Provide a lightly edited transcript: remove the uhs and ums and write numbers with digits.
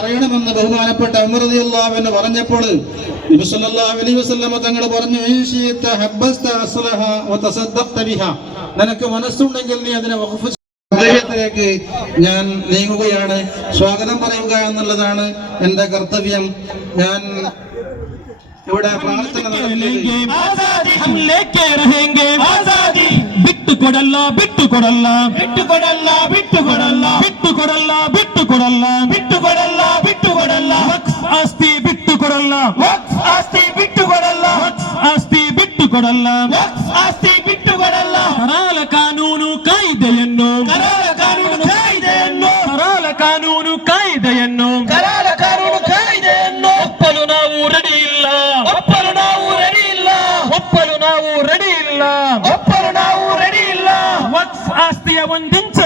പറയണമെന്ന് ബഹുമാനപ്പെട്ട ഉമർ റളിയല്ലാഹു അൻഹു പറഞ്ഞപ്പോൾ നബി സല്ലല്ലാഹു അലൈഹി വസല്ലം തങ്ങൾ പറഞ്ഞു, നിനക്ക് മനസ്സുണ്ടെങ്കിൽ നീ അതിനെ വഖഫ് അദ്ദേഹത്തിലേക്ക് ഞാൻ നീങ്ങുകയാണ്. സ്വാഗതം പറയുക എന്നുള്ളതാണ് എന്റെ കർത്തവ്യം. ഞാൻ ഇവിടെ പ്രാർത്ഥന ಬಿಟ್ಟುಕೊಡಲ್ಲ ಬಿಟ್ಟುಕೊಡಲ್ಲ ಬಿಟ್ಟುಕೊಡಲ್ಲ ಬಿಟ್ಟುಕೊಡಲ್ಲ ಬಿಟ್ಟುಕೊಡಲ್ಲ ಬಿಟ್ಟುಕೊಡಲ್ಲ ಬಿಟ್ಟುಕೊಡಲ್ಲ ಬಿಟ್ಟುಕೊಡಲ್ಲ ಆಸ್ತಿ ಬಿಟ್ಟುಕೊಡಲ್ಲ ಆಸ್ತಿ ಬಿಟ್ಟುಕೊಡಲ್ಲ ಆಸ್ತಿ ಬಿಟ್ಟುಕೊಡಲ್ಲ ಆಸ್ತಿ ಬಿಟ್ಟುಕೊಡಲ್ಲ ಕರಾಳ ಕಾನೂನು ಕಾಯ್ದೆಯನ್ನು ಕರಾಳ ಕಾನೂನು ಕಾಯ್ದೆಯನ್ನು ಕರಾಳ ಕಾನೂನು ಕಾಯ್ದೆಯನ್ನು ಕರಾಳ ಕಾನೂನು ಕಾಯ್ದೆಯನ್ನು ಒಪ್ಪಲು ನಾವು ರೆಡಿ ಇಲ್ಲ ಒಪ್ಪಲು ನಾವು ರೆಡಿ ಇಲ್ಲ ಒಪ್ಪಲು ನಾವು ರೆಡಿ ಇಲ್ಲ ಒಪ್ಪಲು ನಾವು ರೆಡಿ ಇಲ್ಲ ವಕ್ಫ್ ಆಸ್ತಿಯ ಒಂದಿಂಚ